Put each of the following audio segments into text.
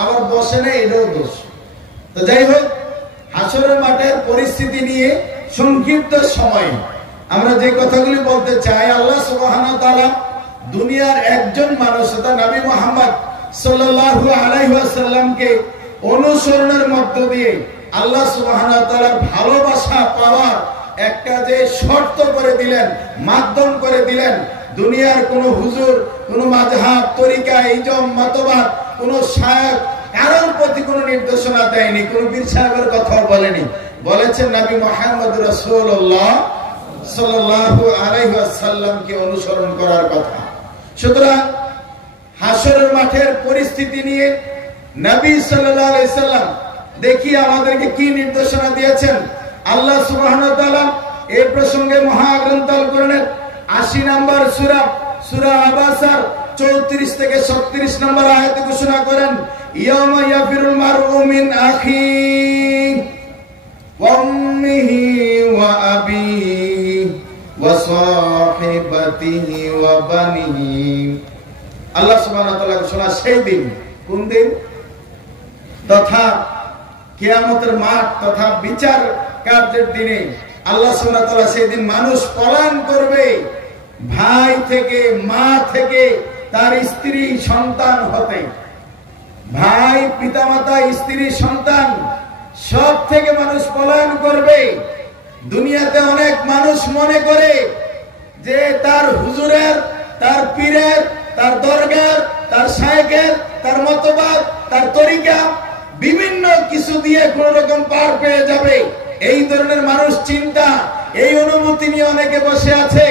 আবার বসে না, এটাও দোষ। তো যাই হোক, হাসরের মাঠের পরিস্থিতি নিয়ে সংক্ষিপ্ত সময়ে আমরা যে কথাগুলি বলতে চাই, আল্লাহ সুবহানাহু ওয়া তাআলা দুনিয়ার একজন মানুষ অর্থাৎ নবী মুহাম্মদ সাল্লাল্লাহু আলাইহি ওয়াসাল্লামকে অনুসরণের মধ্য দিয়ে আল্লাহ সুবহানাহু ওয়া তাআলার ভালোবাসা পাওয়ার একটা যে শর্ত করে দিলেন, মাধ্যম করে দিলেন। দুনিয়ার কোন হুজুর, কোন মাযহাব, তরিকা, ইজম, মতবাদ, কোন শায়খ কারোর প্রতি কোন নির্দেশনা দেয়নি, কোন পীর সাহেবের কথাও বলেনি। বলেছেন নবী মুহাম্মদ রাসূলুল্লাহ সাল্লাল্লাহু আলাইহি ওয়াসাল্লামকে অনুসরণ করার কথা। সুতরাং হাসরের মাঠের পরিস্থিতি নিয়ে নবী সাল্লাল্লাহু আলাইহি সাল্লাম দেখি আমাদেরকে কি নির্দেশনা দিয়েছেন। আল্লাহ সুবহানাহু ওয়া তাআলা এই প্রসঙ্গে মহাগ্রন্থ আল কোরআনের 80 নম্বর সূরা, সূরা আবাসার 34 থেকে 36 নম্বর আয়াতে ঘোষণা করেন, ইয়াউমা ইয়াফিরুল মারউ মিন আখিহি ওয়া উম্মিহি ওয়া আবিহি ওয়া সাহিবাতিহি ওয়া বানিহি। আল্লাহ সুবহানাহু ওয়া তাআলা ঘোষণা সেই দিন, কোন দিন? তথা কিয়ামতের মাঠ তথা বিচার কার্যের দিনে আল্লাহ সুবহানাহু ওয়া তাআলা সেই দিন মানুষ পলায়ন করবে ভাই থেকে, মা থেকে, তার স্ত্রী সন্তান হতে। ভাই, পিতামাতা, স্ত্রী, সন্তান সব থেকে মানুষ পলায়ন করবে। দুনিয়াতে অনেক মানুষ মনে করে যে তার হুজুরের, তার পীরের, তার দরগার, তার শায়েখের, তার মতবাদ, তার তরিকা বিভিন্ন কিছু দিয়ে কোন রকম পার পেয়ে যাবে, এই ধরনের মানুষ চিন্তা, এই অনুভূতি নিয়ে অনেকে বসে আছে।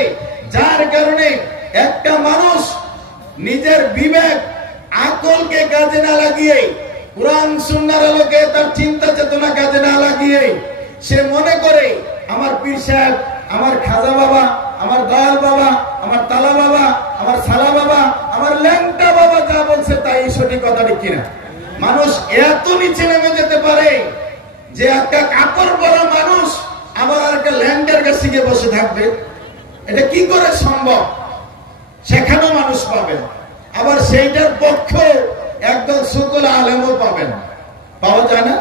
যার কারণে একটা মানুষ নিজের বিবেক, আকলকে কাজে না লাগিয়ে, কুরআন সুন্নাহর আলোকে তার চিন্তা চেতনা কাজে না লাগিয়ে সে মনে করে আমার পীর সাহেব, আমার খাজা বাবা, আমার দয়াল বাবা, আমার তালা বাবা, আমার সালা বাবা, আমার ল্যাংটা বাবা যা বলছে তাই সঠিক কথা, ঠিক কিনা? মানুষ এত নিচে নেমে যেতে পারে যে একটা কাপড় পরা মানুষ আবার একটা ল্যাংটার কাছে গিয়ে বসে থাকবে, এটা কি করে সম্ভব? সেখানেও মানুষ পাবেন, আবার সেইটার পক্ষে একদম সকল আলেমও পাবেন, পাওয়া যায় না?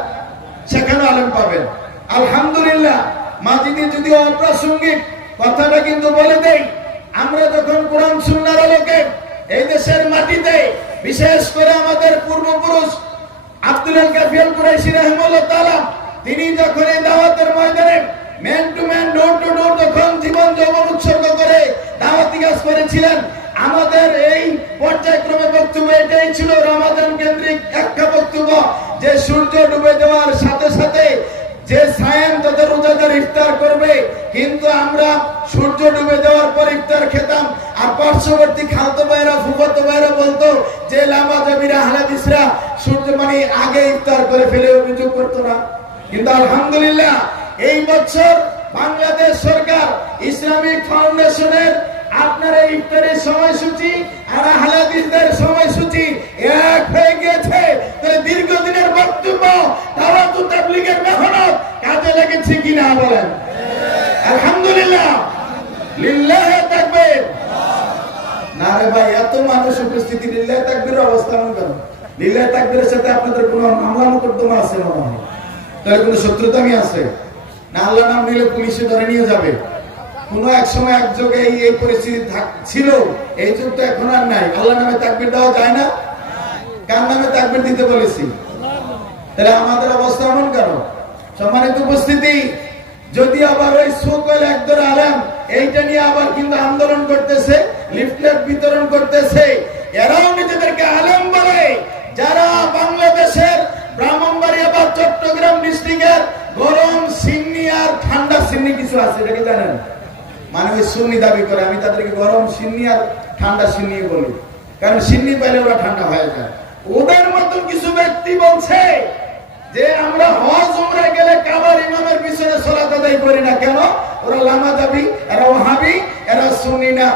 সেখানেও আলেম পাবেন। আলহামদুলিল্লাহ, মাজিদে যদি অপ্রাসঙ্গিক কথাটা কিন্তু বলে দেই, আমরা যখন কোরআন সুন্নাহর আলোকে এই দেশের মাটিতে, বিশেষ করে আমাদের পূর্বপুরুষ আব্দুল কাফি আল কুরাইশি রাহিমাহুল্লাহ তাআলা, তিনি যখন এই দাওয়াতের ময়দানে man to man, door to door যখন জীবন যৌবন উৎসর্গ করে দাওয়াতি কাজ করেছিলেন, আমাদের এই পর্যায়ক্রমে বক্তব্য এটাই ছিল, রমাদান কেন্দ্রিক একটা বক্তব্য, যে সূর্য ডুবে যাওয়ার সাথে সাথে যে সায়েম তাদের রোজাদার ইফতার করবে, কিন্তু আমরা সূর্য ডুবে যাওয়ার পর ইফতার খেতাম। আর পার্শ্ববর্তী খালতো ভাইরা, ফুফাতো ভাইরা বলতো যে লামাজাবিরা, আহলে হাদিসরা সূর্য মানে আগে ইফতার করে ফেলে অভিযোগ করতো না। কিন্তু আলহামদুলিল্লাহ এই বছর বাংলাদেশ সরকার ইসলামিক ফাউন্ডেশনের আপনার এই ইফতারের সময়সূচি আর আহলে হাদিসদের সময়সূচি এক হয়ে গেছে। তাহলে দীর্ঘদিনের বক্তব্য, দাওয়াত ও তাবলীগের মেহনত কাজে লেগেছে কিনা বলেন? আলহামদুলিল্লাহ, লিল্লাহি তাকবীর। না রে ভাই, এত মানুষ উপস্থিতি, লিল্লাহি তাকবীরের অবস্থা এমন কেন? লিল্লাহি তাকবীরের সাথে আপনাদের কোনো মামলা মোকদ্দমা আছে মনে হয়? তাহলে কোনো শত্রুতামি আছে না? আল্লাহ নাম নিলে পুলিশে ধরে নিয়ে যাবে। কোন এক সময় এক যুগে এই পরিস্থিতি ছিল, এই যুগ তো এখন আর নাই। আল্লাহ নামে তাকবীর দেওয়া যায় না? কার নামে তাকবীর দিতে বলেছি? তাহলে আমাদের অবস্থা এমন কেন? সম্মানিত উপস্থিতি, যদি আবার ওই সকল একদল আলেম এইটা নিয়ে আবার কিন্তু আন্দোলন করতেছে, লিফলেট বিতরণ করতেছে, এরাও নিজেদেরকে আলেম বলে, যারা বাংলাদেশের ব্রাহ্মণবাড়িয়া বা চট্টগ্রাম ডিস্ট্রিক্টের গরম সিন্নি আর ঠান্ডা সিন্নি কিছু আছে, এটা কি জানেন? মানে ওই সুন্নি দাবি করে, আমি তাদেরকে গরম সিন্নি আর ঠান্ডা সিন্নি বলি, কারণ সিন্নি পাইলে ওরা ঠান্ডা হয়ে যায়। ওদের মতন কিছু ব্যক্তি বলছে যে আমরা হজ উমরায় গেলে কাবার ইমামের পিছনে সালাত আদায় করি না, কেন? ওরা লামাযাবি, এরা ওয়াহাবি, এরা সুন্নি না,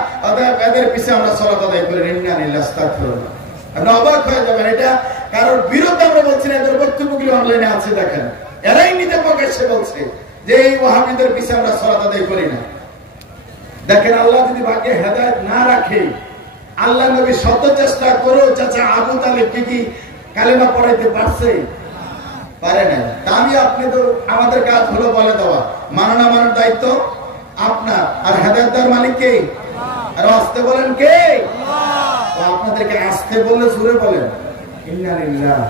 এদের পিছনে আমরা সালাত আদায় করি না। আস্তাগফিরুল্লাহ। আপনি অবাক হয়ে যাবেন, এটা কারোর বিরুদ্ধে আমরা বলছি না, এদের বক্তব্যগুলো অনলাইনে আছে, দেখেন। এরাই নিজে প্রকাশ্যে বলছে যে এই ওয়াহাবিদের পিছনে আমরা সালাত আদায় করি না। দেখেন, আল্লাহ যদি ভাগ্যে হেদায়েত না রাখে, আল্লাহ নবী শত চেষ্টা করো চাচা আবু তালেবকে কি কালেমা পড়াইতে পারছে? পারে না। আমি আপনি তো আমাদের কাজ হলো বলে দেওয়া, মানো না মানার দায়িত্ব আপনার, আর হেদায়েত দেওয়ার মালিক কে? আর আস্তে বলেন কে? আপনাদেরকে আস্তে বললে সুরে বলেন ইন্না লিল্লাহ,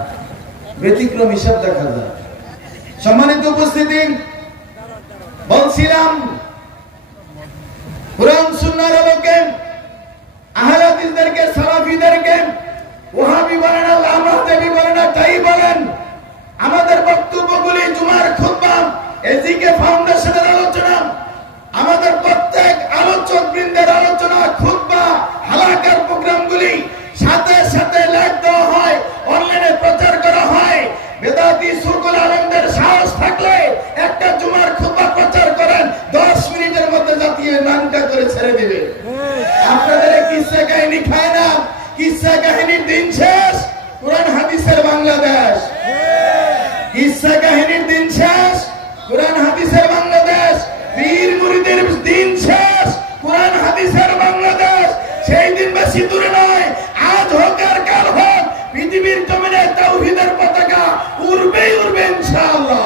ব্যতিক্রম হিসাব দেখা যায়। সম্মানিত উপস্থিতি, বলছিলাম কুরআন সুন্নাহর আলোকে আহলে হাদিসদেরকে, সালাফিদেরকে, ওয়াহাবি বলেন আল্লাহ মাহতাবি বলেন তাই বলেন, আমাদের বক্তব্যগুলি জুমার খুতবা, এজিকে ফাউন্ডেশনের আলোচনা, আমাদের প্রত্যেক আলোচক বৃন্দের আলোচনা, খুতবা, হালাকার প্রোগ্রামগুলি সাথে সাথে লাইভ দেওয়া হয়, অনলাইনে প্রচার করা হয়। বেদাতি সুরকুল আলমদের সাহস থাকলে একটা জুমার খুতবা প্রচার করেন, 10 মিনিটের মধ্যে জাতীয় নামটা করে ছেড়ে দিবে। আপনাদের কিসসা কাহিনী খায় না, কিসসা কাহিনীর দিন শেষ, কোরআন হাদিসের বাংলাদেশ। কিসসা কাহিনীর দিন শেষ, কোরআন হাদিসের বাংলাদেশ। পীর মুরিদের দিন শেষ, কোরআন হাদিসের বাংলাদেশ। সেই দিন বেশি দূরে নয়, আজ হোক আর কাল হোক, পৃথিবীর জমিনে তাওহীদের পতাকা উড়বেই উড়বে ইনশাআল্লাহ।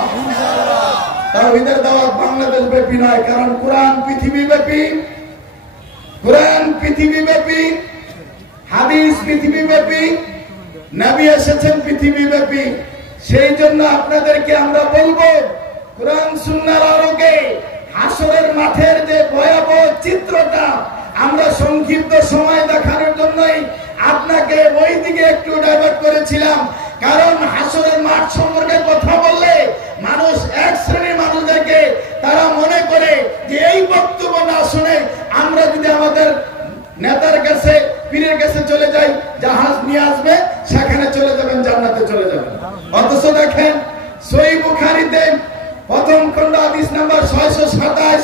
তাওহীদের দাওয়াত বাংলাদেশ ব্যাপী নয়, কারণ কোরআন পৃথিবী ব্যাপী, কোরআন পৃথিবী ব্যাপী, হাদিস পৃথিবী ব্যাপী, নবী এসেছেন পৃথিবী ব্যাপী। সেই জন্য আপনাদেরকে আমরা বলবো, কোরআন সুন্নাহর আলোকে হাসরের মাঠের যে ভয়াবহ চিত্রটা আমরা সংক্ষিপ্ত সময় দেখানোর জন্যই আপনাকে ওই দিকে একটু ডাইভার্ট করেছিলাম। কারণ হাসরের মাঠ সম্পর্কে কথা বললে মানুষ, এক শ্রেণীর মানুষদেরকে তারা মনে করে যে এই বক্তব্য না শুনে আমরা যদি আমাদের নেতার কাছে, পীরের কাছে চলে যাই, জাহাজ নিয়ে আসবে, সেখানে চলে যাবেন, জান্নাতে চলে যাবেন। অথচ দেখেন সহিহ বুখারীতে প্রথম খণ্ড হাদিস নাম্বার 627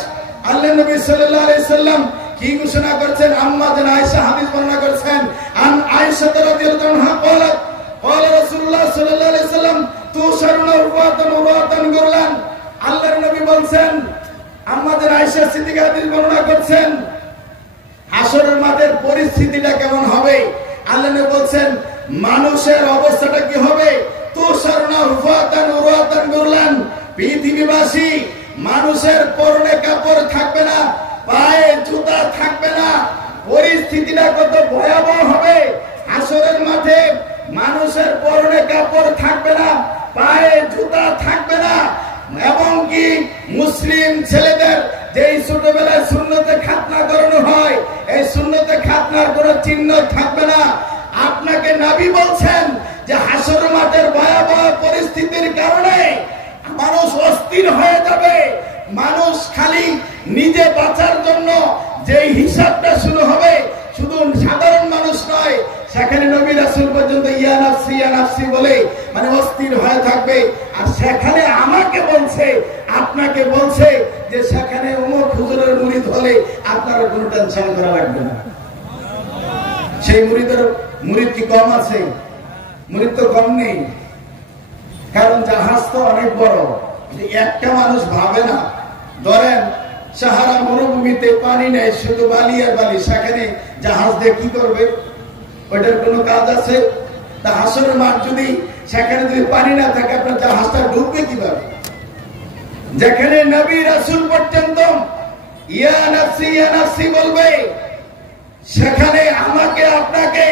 আল্লাহ নবী সাল্লাল্লাহু আলাইহি সাল্লাম কি ঘোষণা করেছেন? আম্মা জান আয়েশা হাদিস বর্ণনা করেছেন, আন আয়েশা রাদিয়াল্লাহু আনহা বলেন, قال রাসূলুল্লাহ সাল্লাল্লাহু আলাইহি সাল্লাম তুশারুনা উরওয়াতান গুরলান। আল্লাহর নবী বলেন, আম্মা জান আয়েশা সিদ্দিকা হাদিস বর্ণনা করেছেন, হাসরের মাঠের পরিস্থিতিটা কেমন হবে? আল্লাহ নবী বলেন, মানুষের অবস্থাটা কি হবে? তুশারুনা উরওয়াতান গুরলান, পৃথিবীবাসী মানুষের পরনে কাপড় থাকবে না, পায়ে জুতা থাকবে না। পরিস্থিতিটা কত ভয়াবহ হবে! হাসরের মাঠে মানুষের পরনে কাপড় থাকবে না, পায়ে জুতা থাকবে না, এবং কি মুসলিম ছেলেদের যেই ছোটবেলায় সুন্নতে খাতনা করানো হয়, এই সুন্নতে খাতনার কোনো চিহ্ন থাকবে না। আপনাকে নবী বলছেন যে হাসরের মাঠের ভয়াবহ পরিস্থিতির কারণে মানুষ অস্থির হয়ে যাবে। মানুষ খালি নিজে বাঁচার জন্য যে হিসাবটা শুরু হবে, শুধু সাধারণ মানুষ নয়, সেখানে নবী রাসূল পর্যন্ত ইয়া নাফসি বলে মানে অস্থির হয়ে থাকবে। আর সেখানে আমাকে বলছে, আপনাকে বলছে যে সেখানে অমুক হুজুরের মুরিদ হলে আপনারা কোনো টেনশন করা লাগবে না। সেই মুরিদ কি কম আছে? মুরিদ তো কম নেই, কারণ জাহাজ তো অনেক বড়। একটা মানুষ ভাবে না, ধরেন সাহারা মরুভূমিতে পানি নেই, শুধু বালি আর বালি, সেখানে জাহাজ দিয়ে কি করবে? ওইটার কোনো কাজ আছে? তা হাসরের মাঠ যদি সেখানে যদি পানি না থাকে, আপনার জাহাজটা ডুববে কিভাবে? যেখানে নবী রাসূল পর্যন্ত ইয়া নাফসি বলবে, সেখানে আমাকে আপনাকে,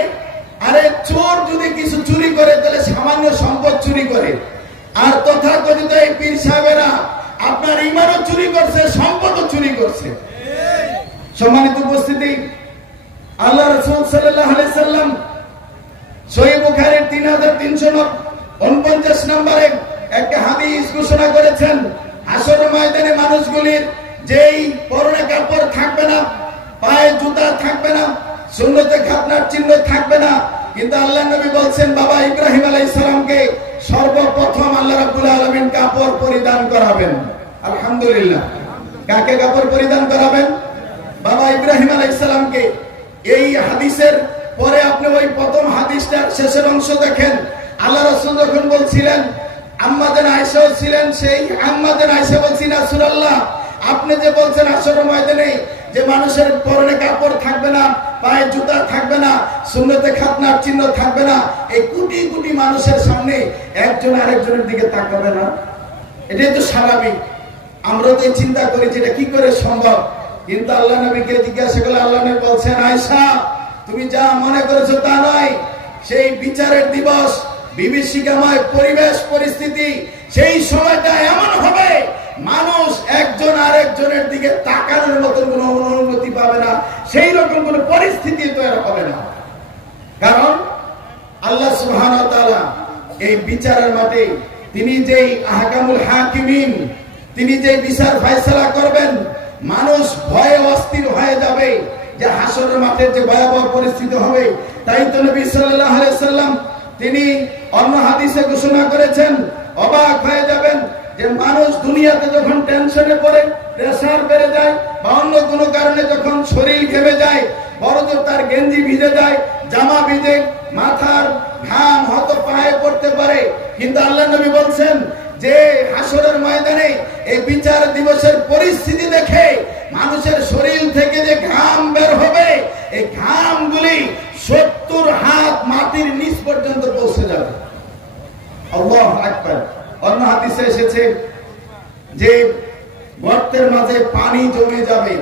আরে চোর যদি কিছু চুরি করে তাহলে সামান্য সম্পদ চুরি করে, আর তথাকথিত এই পীর সাহেবেরা আপনার ঈমানও চুরি করছে, সম্পদও চুরি করছে। সম্মানিত উপস্থিতি, আল্লাহ রাসূল সাল্লাল্লাহু আলাইহি সাল্লাম সহিহ বুখারীর 3349 নম্বরে একটা হাদিস ঘোষণা করেছেন, হাসর ময়দানে মানুষগুলির যেই পরনে কাপড় থাকবে না, পায়ে জুতা থাকবে না, সুন্নতে খাতনার চিহ্ন থাকবে না, কিন্তু আল্লাহ নবী বলছেন বাবা ইব্রাহিম আলাইহিস সালামকে সর্বপ্রথম আল্লাহ রাব্বুল আলামিন কাপড় পরিধান করাবেন। আলহামদুলিল্লাহ। কাকে কাপড় পরিধান করাবেন? বাবা ইব্রাহিম আলাইহিস সালামকে। এই হাদিসের পরে আপনি ওই প্রথম হাদিসটার শেষের অংশ দেখেন, আল্লাহ রাসূল যখন বলছিলেন, আম্মা জান আয়েশা ছিলেন, সেই আম্মা জান আয়েশা বলছেন, রাসূলুল্লাহ আপনি যে বলছেন হাসরের ময়দানে যে মানুষের পরনে কাপড় থাকবে না, পায়ে জুতা থাকবে না, সুন্নতে খাতনার চিহ্ন থাকবে না, এই কোটি কোটি মানুষের সামনে একজন আরেকজনের দিকে তাকাবে না? এটাই তো স্বাভাবিক। আমরা তো চিন্তা করি যে এটা কি করে সম্ভব, কিন্তু আল্লাহ নবীকে জিজ্ঞাসা করলে আল্লাহ নবী বলছেন, আয়েশা তুমি যা মনে করেছো তা নয়। সেই বিচারের দিবস, বিভীষিকাময় পরিবেশ পরিস্থিতি, সেই সময়টা এমন হবে মানুষ একজন আরেকজনের দিকে তাকানোর মতন কোন অনুমতি পাবে না, সেই রকম কোন পরিস্থিতি তৈরি হবে না। কারণ আল্লাহ সুবহানাহু ওয়া তাআলা এই বিচারের মাঠে তিনি যেই আহকামুল হাকিমিন, তিনি যেই বিচার ফয়সালা করবেন, মানুষ ভয়ে অস্থির হয়ে যাবে যে হাসরের মাঠে যে ভয়াবহ পরিস্থিতি হবে। তাই তো নবী সাল্লাল্লাহু আলাইহি ওয়াসাল্লাম তিনি অন্য হাদিসে ঘোষণা করেছেন, অবাক হয়ে যাবেন যে মানুষ দুনিয়াতে যখন টেনশনে পড়ে, প্রেসার বেড়ে যায় বা অন্য কোনো কারণে যখন শরীর ঘেমে যায়, বড়জোর তার গেঞ্জি ভিজে যায়, জামা ভিজে, মাথার ঘাম হয়তো পায়ে পড়তে পারে, কিন্তু আল্লাহ নবী বলছেন যে হাসরের ময়দানে এই বিচার দিবসের পরিস্থিতি দেখে মানুষের শরীর থেকে যে ঘাম বের হবে, এই ঘামগুলি 70 হাত মাটির নিচ পর্যন্ত পৌঁছে যাবে। আল্লাহু আকবার। অন্য হাদিসে এসেছে যে গর্তের মাঝে পানি জমে যাবে।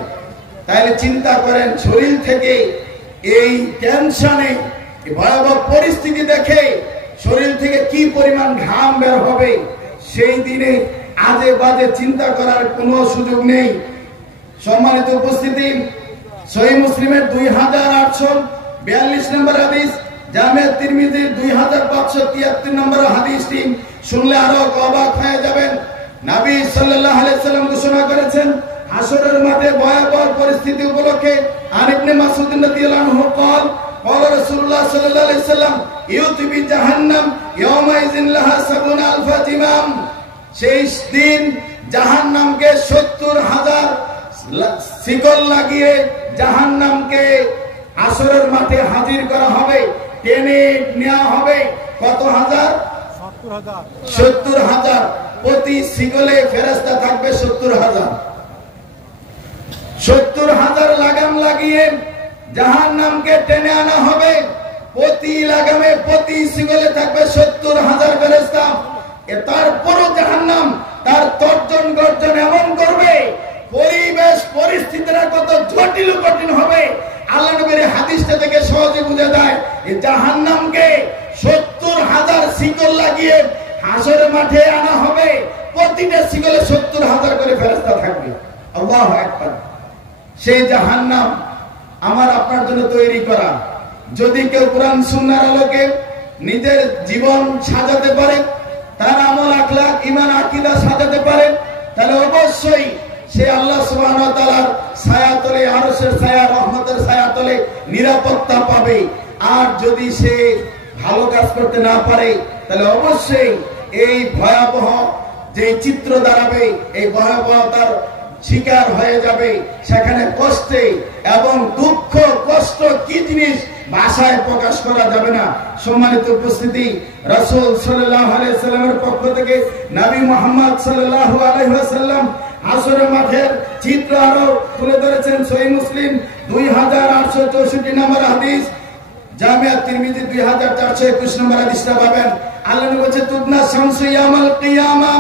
তাহলে চিন্তা করেন, শরীর থেকে এই টেনশনে, এই ভয়াবহ পরিস্থিতি দেখে শরীর থেকে কি পরিমাণ ঘাম বের হবে, সেই দিনে আজে বাজে চিন্তা করার কোনো সুযোগ নেই। সম্মানিত উপস্থিতি, সহিহ মুসলিমের 2842 নম্বর হাদিস, জামিয়া তিরমিজির 2573 নম্বর হাদিসটি শুনলে আরো অবাক হয়ে যাবেন। নবী সাল্লাল্লাহু আলাইহি সাল্লাম ঘোষণা করেছেন হাসরের মাঠে ভয়াবহ পরিস্থিতি উপলক্ষে, আর ইবনে মাসউদ রাদিয়াল্লাহু আনহু قال قال رسول الله صلى الله عليه وسلم يؤتي بجهنم يومئذ لها 70,000 زمام। সেই দিন জাহান্নামকে 70,000 শিকল লাগিয়ে জাহান্নামকে হাসরের মাঠে হাজির করা হবে, টেনে নেওয়া হবে। কত হাজার? 70,000। প্রতি শিকলে ফেরেশতা থাকবে 70,000। 70,000 লাগাম লাগিয়ে জাহান্নামকে টেনে আনা হবে। প্রতি লাগামে, প্রতি শিকলে থাকবে 70,000 ফেরেশতা। তারপরও জাহান্নাম তার তর্জন গর্জন এমন করবে, পরিবেশ পরিস্থিতিটা কত জটিল কঠিন হবে। আল্লাহ নবীর হাদিসটা থেকে সহজে বোঝা যায় এই জাহান্নামকে 70,000 শিকল লাগিয়ে হাসরের মাঠে আনা হবে। প্রতিটা শিকলে 70,000 করে ফেরেশতা থাকবে। আল্লাহু আকবার। সেই জাহান্নাম আমার আপনার জন্য তৈরি করা। যদি কেউ কোরআন সুন্নাহর আলোকে নিজের জীবন সাজাতে পারে, তার আমল আখলাক ঈমান আকীদা সাজাতে পারে, তাহলে অবশ্যই সে আল্লাহ সুবহানাহু ওয়া তাআলার ছায়াতলে, আরশের ছায়া, রহমতের ছায়াতলে নিরাপত্তা পাবে। আর যদি সে ভালো কাজ করতে না পারে, তাহলে অবশ্যই এই ভয়াবহ যে চিত্র দাঁড়াবে, এই ভয়াবহতার শিকার হয়ে যাবে। সেখানে কষ্টে এবং দুঃখ, কষ্ট কি জিনিস ভাষায় প্রকাশ করা যাবে না। সম্মানিত উপস্থিতি, রাসূল সাল্লাল্লাহু আলাইহি ওয়াসাল্লামের পক্ষ থেকে নবী মুহাম্মদ সাল্লাল্লাহু আলাইহি ওয়াসাল্লাম হাসরের মাঠের চিত্র আরো তুলে ধরেছেন। সহিহ মুসলিম 2864 নম্বর হাদিস, জামিয়া তিরমিজি 2421 নম্বর হাদিসটা পাবেন। আল্লাহ নবী বলেছেন, তুদনা শামসু ইয়াউমাল কিয়ামা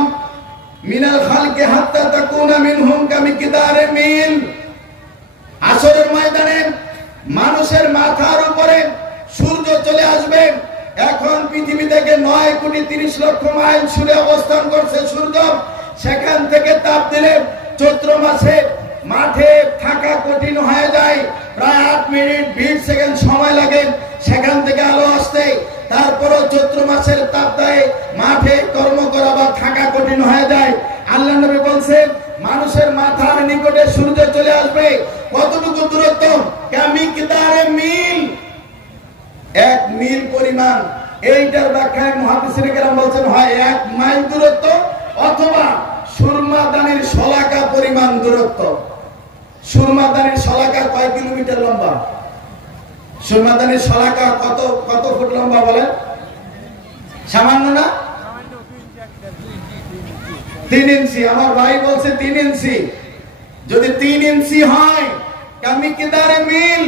মিনাল খালকি হাত্তা তাকুনা মিনহুম কামিকদারে মিল। হাসরের ময়দানে মানুষের মাথার উপরে সূর্য চলে আসবে। এখন পৃথিবী থেকে 9,30,00,000 মাইল দূরে অবস্থান করছে সূর্য। সেখান থেকে তাপ দিলে চৈত্র মাসে মাঠে থাকা কঠিন হয়ে যায়। প্রায় 8 মিনিট 20 সেকেন্ড সময় লাগে সেখান থেকে আলো আসতে। তারপরও চৈত্র মাসের তাপদায়ে মাঠে কর্ম করা বা থাকা কঠিন হয়ে যায়। আল্লাহ নবী বলছেন, মানুষের মাথার নিকটে সূর্য চলে আসবে। কতটুকু দূরত্ব? কামিকদারে মিল, 1 মিল পরিমাণ। এইটার ব্যাখ্যায় মুহাদ্দিসিনে কেরাম বলছেন, হয় 1 মাইল দূরত্ব অথবা সুরমাদানির শলাকা পরিমাণ দূরত্ব। সুরমাদানির শলাকা কয় কিলোমিটার লম্বা? সুরমাদানির শলাকা কত ফুট লম্বা বলেন? সামান্য না? 3 ইঞ্চি। আমার ভাই বলছে 3 ইঞ্চি। যদি 3 ইঞ্চি হয় কামিকদারে মিল,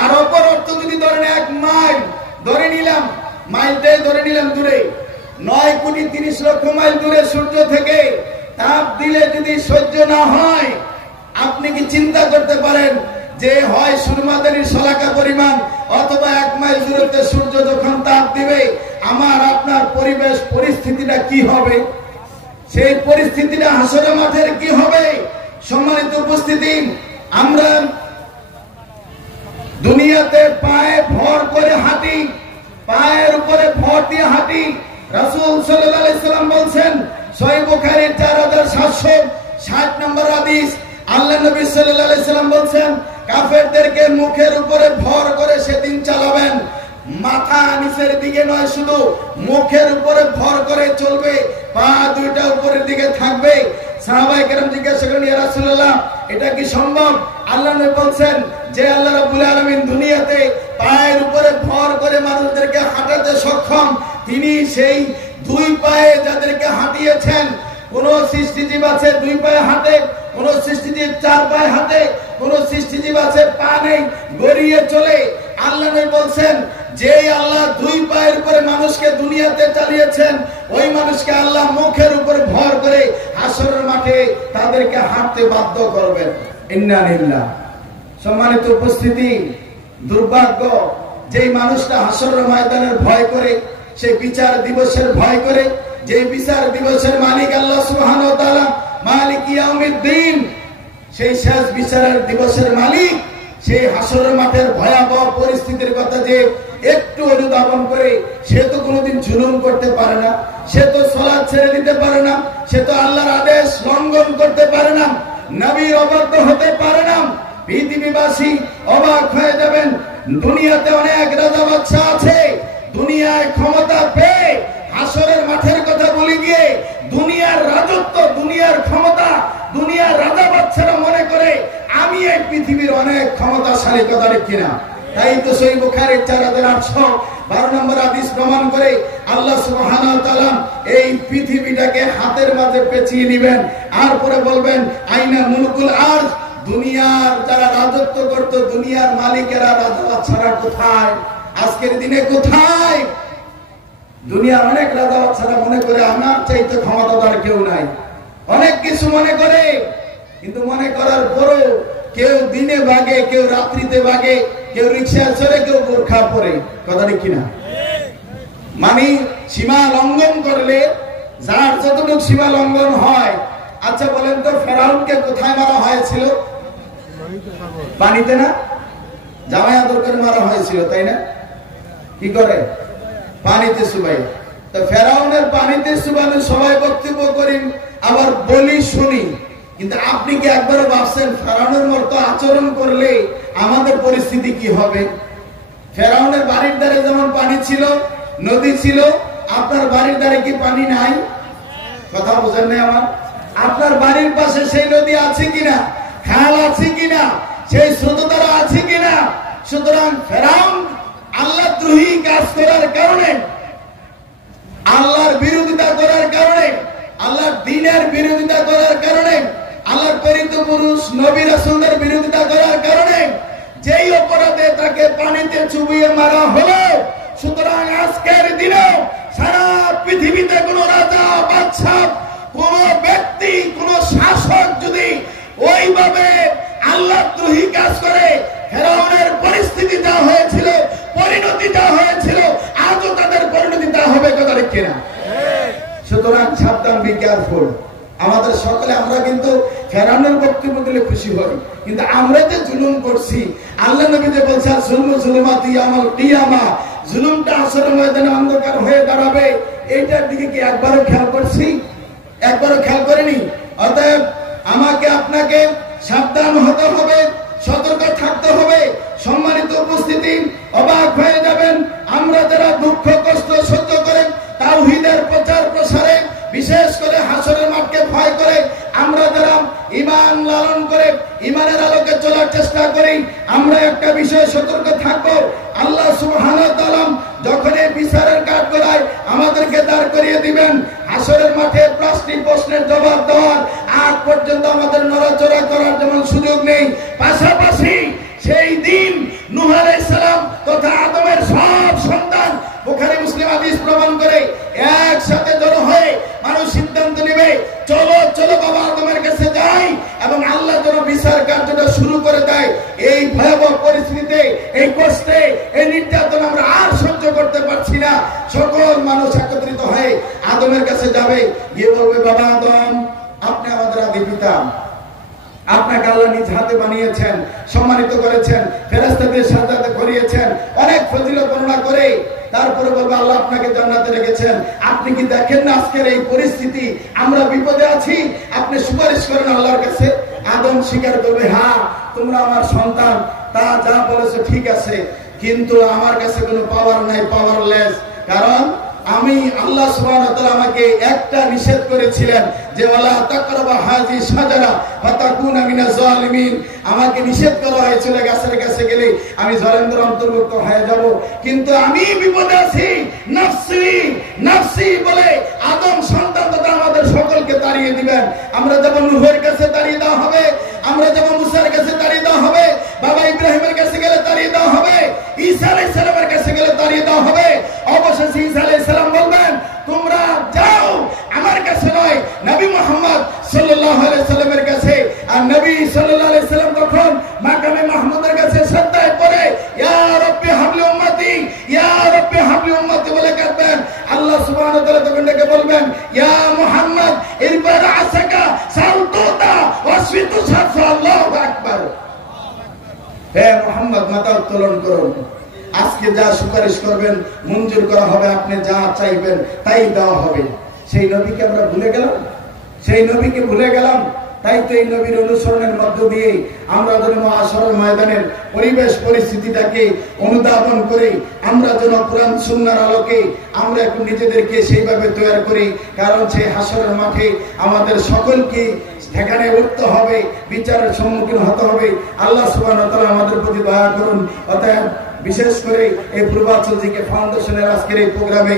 আর অপর অর্থ যদি ধরেন 1 মাইল ধরে নিলাম, মাইলটাই ধরে নিলাম দূরে, 9,30,00,000 মাইল দূরে সূর্য থেকে তাপ দিলে যদি সহ্য না হয়, আপনি কি চিন্তা করতে পারেন যে হয় সুরমাদানির শলাকা পরিমাণ অথবা 1 মাইল দূরত্বে সূর্য যখন তাপ দিবে আমার আপনার পরিবেশ পরিস্থিতিটা কি হবে? সেই পরিস্থিতিটা হাসরের মাঠের কি হবে? সম্মানিত উপস্থিতি, আমরা দুনিয়াতে পায়ে ভর করে হাঁটি, পায়ের উপরে ভর দিয়ে হাঁটি। রাসূল সাল্লাল্লাহু আলাইহি সাল্লাম বলেন, সহিহ বুখারী 4760 নম্বর হাদিস, আল্লাহ নবী সাল্লাল্লাহু আলাইহি সাল্লাম বলেন, কাফেরদেরকে মুখের উপরে ভর করে সেদিন চালাবেন, মাথা নিচের দিকে নয়, শুধু মুখের উপরে ভর করে চলবে, পা দুইটা উপরের দিকে থাকবে। সাহাবায়ে কেরাম জিজ্ঞাসা করেন, ইয়া রাসূলুল্লাহ, এটা কি সম্ভব? আল্লাহ নবী বলেন যে আল্লাহ রাব্বুল আলামিন দুনিয়াতে পায়ের উপরে ভর করে মানুষদেরকে হাঁটাতে সক্ষম, তিনি সেই 2 পায়ে যাদেরকে হাঁটিয়েছেন। কোন সৃষ্টিজীব আছে 2 পায়ে হাঁটে, কোন সৃষ্টিজীব 4 পায়ে হাঁটে, কোন সৃষ্টিজীব আছে পা নেই, গড়িয়ে চলে। আল্লাহ নবী বলেন যে আল্লাহ 2 পায়ের উপরে মানুষকে দুনিয়াতে চালিয়েছেন, ওই মানুষকে আল্লাহ মুখের উপর ভর করে হাসরের মাঠে তাদেরকে হাঁটতে বাধ্য করবেন। ইন্না লিল্লাহ। সম্মানিত উপস্থিতি, দুর্ভাগ্য যেই মানুষটা হাসরের ময়দানের ভয় করে, সেই বিচার দিবসের ভয় করে, যে বিচার দিবসের মালিক আল্লাহ সুবহানাহু ওয়া তাআলা, মালিক ইয়াউমিদ্দিন, সেই শেষ বিচারের দিবসের মালিক, সেই হাসরের মাঠের ভয়াবহ পরিস্থিতির কথা যে একটু অনুধাবন করে, সে তো কোনোদিন জুলুম করতে পারে না, সে তো সালাত ছেড়ে দিতে পারে না, সে তো আল্লাহর আদেশ লঙ্ঘন করতে পারে না, নবীর অবাধ্য হতে পারে না। পৃথিবীবাসী অবাক হয়ে যাবেন, দুনিয়াতে অনেক রাজা বাদশা আছে, দুনিয়ায় ক্ষমতা পেয়ে হাসরের মাঠের কথা বলে গিয়ে দুনিয়ার রাজত্ব, দুনিয়ার ক্ষমতা, দুনিয়ার রাজা বাদশারা মনে করে আমি এই পৃথিবীর অনেক ক্ষমতাশালী, কথা ঠিক কিনা? তাই তো সহিহ বুখারী 4812 নম্বর হাদিস প্রমাণ করে আল্লাহ সুবহানাহু ওয়া তাআলা এই পৃথিবীটাকে হাতের মাঝে পেঁচিয়ে নেবেন, আর পরে বলবেন আইনা মুলকুল আরজ, দুনিয়ার যারা রাজত্ব করত, দুনিয়ার মালিকেরা, রাজা বাদশারা কোথায়? আজকের দিনে কোথায়? দুনিয়ার অনেক রাজা বাদশারা মনে করে আমার চাইতে ক্ষমতাধর কেউ নাই, অনেক কিছু মনে করে, কিন্তু মনে করার পরও কেউ দিনে ভাগে, কেউ রাত্রিতে ভাগে, কেউ রিকশা চড়ে, কেউ বোরখা পরে, কথা ঠিক কিনা? মানে সীমা লঙ্ঘন করলে যার যতটুকু সীমা লঙ্ঘন হয়। আচ্ছা বলেন তো, ফেরাউনকে কোথায় মারা হয়েছিল? পানিতে না? জামাই আদর করে মারা হয়েছিল, তাই না? কি করে? পানিতে চুবাই। তো ফেরাউনের পানিতে চুবানো সবাই বক্তব্য করি, আবার বলি শুনি, কিন্তু আপনি কি একবারও ভাবছেন ফেরাউনের মতো আচরণ করলে আমাদের পরিস্থিতি কি হবে? ফেরাউনের বাড়ির ধারে যেমন পানি ছিল, নদী ছিল, আপনার বাড়ির ধারে কি পানি নাই? কথা বোঝেন না আমার? আপনার বাড়ির পাশে সেই নদী আছে কিনা, খাল আছে কিনা, সেই স্রোতধারা আছে কিনা? সুতরাং ফেরাউন আল্লাহ দ্রোহী কাজ করার কারণে, আল্লাহর বিরোধিতা করার কারণে, আল্লাহর দ্বীনের বিরোধিতা করার কারণে, আল্লাহর প্রেরিত পুরুষ নবী রাসূলদের বিরোধিতা করার কারণে যেই অপরাধে তাকে পানিতে চুবিয়ে মারা হলো, সুতরাং আজকের দিনে সারা পৃথিবীতে কোন রাজা, বাদশা, কোন ব্যক্তি, কোন শাসক যদি ওইভাবে আল্লাহদ্রোহী কাজ করে, ফেরাউনের পরিস্থিতিটা হয়েছিল, পরিণতিটা হয়েছিল, আজও তাদের পরিণতিটা হবে, কথা ঠিক কিনা? সুতরাং সাবধান, বি কেয়ারফুল। আমাদের সকলে আমরা কিন্তু ফেরাউনের বক্তব্য দিলে খুশি হই, কিন্তু আমরা যে জুলুম করছি, আল্লাহ নবী যে বলছেন জুলমু জুলুমাতু ইয়াউমাল কিয়ামা, জুলুমটা হাসরের ময়দানে অন্ধকার হয়ে দাঁড়াবে, এইটার দিকে কি একবারও খেয়াল করছি? একবারও খেয়াল করিনি। অতএব আমাকে আপনাকে সাবধান হতে হবে, সতর্ক থাকতে হবে। সম্মানিত উপস্থিতি, অবাক হয়ে যাবেন আমরা যারা দুঃখ কষ্ট সহ্য করেন তাওহীদের প্রচার প্রসারে, বিশেষ করে হাসরের মাঠকে ভয় করে আমরা যারা ঈমান লালন করে ঈমানের আলোকে চলার চেষ্টা করি, আমরা একটা বিষয়ে সতর্ক থাকব। আল্লাহ সুবহানাহু ওয়া তাআলা যখন এই বিচারের কাঠগড়ায় আমাদেরকে দাঁড় করিয়ে দিবেন, হাসরের মাঠে প্রশ্নের জবাব দেওয়ার আগ পর্যন্ত আমাদের নড়াচড়া করার যেমন সুযোগ নেই, পাশাপাশি সেই দিন নূহ আলাইহিস সালাম তথা আদমের সব সন্তান, বুখারী মুসলিম হাদিস প্রমাণ করে, একসাথে জড়ো হয়ে মানুষ সিদ্ধান্ত নেবে, চলো চলো বাবা আদমের কাছে যাই, এবং আল্লাহ যেন বিচার কার্যটা শুরু করে দেয়। এই ভয়াবহ পরিস্থিতিতে, এই কষ্টে, এই নির্যাতন আমরা আর সহ্য করতে পারছি না। সকল মানুষ একত্রিত হয়ে আদমের কাছে যাবে, গিয়ে বলবে, বাবা আদম, আপনি আমাদের আদি পিতা, আপনাকে আল্লাহ নিজ হাতে বানিয়েছেন, সম্মানিত করেছেন, ফেরেশতাদের সাথে করিয়েছেন, অনেক ফজিলত বর্ণনা করে তারপরে বলবে, আল্লাহ আপনাকে জান্নাতে রেখেছেন, আপনি কি দেখেন না আজকের এই পরিস্থিতি, আমরা বিপদে আছি, আপনি সুপারিশ করেন আল্লাহর কাছে। আদম স্বীকার করবে, হ্যাঁ তোমরা আমার সন্তান, তা যা বলেছো ঠিক আছে, কিন্তু আমার কাছে কোনো পাওয়ার নাই, পাওয়ারলেস। কারণ আমি আল্লাহ সুবহানাহু ওয়া তাআলা আমাকে একটা নিষেধ করেছিলেন যে ওয়ালা তাকরাবা হাযি শাজারা ফাতাকুনা মিনাজ জালিমিন, আমাকে নিষেধ করা হয়েছিল গাছের কাছে গেলে আমি জালেমদের অন্তর্ভুক্ত হয়ে যাব, কিন্তু আমি বিপদে আছি, নফসি নফসি বলে আদম সন্তান তথা আমাদের সকলকে তাড়িয়ে দিবেন। আমরা যেমন নূহের কাছে তাড়িয়ে দেওয়া হবে, আমরা যেমন মুসার কাছে তাড়িয়ে দেওয়া হবে, বাবা ইব্রাহিমের কাছে গেলে তাড়িয়ে দেওয়া হবে, ঈসা আলাইহিস সালামের কাছে গেলে তাড়িয়ে দেওয়া হবে। অবশেষে ঈসা আলাইহিস সালাম বলবেন, তোমরা যাও আমার কাছে নয়, নবী মুহাম্মদ সাল্লাল্লাহু আলাইহি সাল্লামের কাছে। আর নবী সাল্লাল্লাহু আলাইহি সাল্লাম তখন মাকামে মাহমুদের কাছে সাজদায় পড়ে ইয়া রাব্বি হাবলি উম্মতি, ইয়া রাব্বি হাবলি উম্মতি বলে কাঁদবেন। আল্লাহ সুবহানাহু ওয়া তাআলা তখন ডেকে বলবেন, ইয়া মুহাম্মদ ইরফা রাসাকা সাউতুতা ওয়াসফিতু সাফা, আল্লাহু আকবার। হে মুহাম্মদ, মাথা উত্তোলন করুন, আজকে যা সুপারিশ করবেন মঞ্জুর করা হবে, আপনি যা চাইবেন তাই দেওয়া হবে। সেই নবীকে আমরা ভুলে গেলাম, সেই নবীকে ভুলে গেলাম। তাই তো এই নবীর অনুসরণের মধ্য দিয়ে আমরা যেন মহাশরের ময়দানের পরিবেশ পরিস্থিতিটাকে অনুধাবন করে আমরা যেন কোরআন সুন্নাহর আলোকে আমরা একটু নিজেদেরকে সেইভাবে তৈরি করি। কারণ সেই হাসরের মাঠে আমাদের সকলকে সেখানে উঠতে হবে, বিচারের সম্মুখীন হতে হবে। আল্লাহ সুবহানাহু ওয়া তাআলা আমাদের প্রতি দয়া করুন। অতএব বিশেষ করে এই পূর্বাঞ্চল জিকে ফাউন্ডেশনের আজকের এই প্রোগ্রামে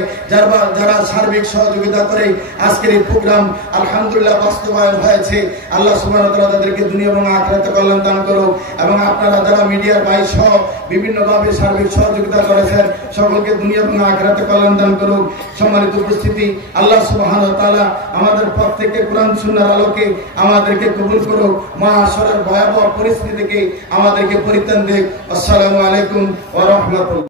যারা সার্বিক সহযোগিতা করে আজকের এই প্রোগ্রাম আলহামদুলিল্লাহ বাস্তবায়ন হয়েছে, আল্লাহ সুবহানাহু ওয়া তাআলা তাদেরকে দুনিয়া এবং আখিরাতে কল্যাণ দান করুন। এবং আপনারা যারা মিডিয়ার ভাই সহ বিভিন্নভাবে সার্বিক সহযোগিতা করেছেন, সকলকে দুনিয়া এবং আখিরাতে কল্যাণ দান করুন। সম্মানিত উপস্থিতি, আল্লাহ সুবহানাহু ওয়া তাআলা আমাদের প্রত্যেককে কোরআন সুন্নাহর আলোকে আমাদেরকে কবুল করুন, মহাশরের ভয়াবহ পরিস্থিতি থেকে আমাদেরকে পরিত্রাণ দিক। আসসালামু আলাইকুম ওয়া রাহমাতুল্লাহ।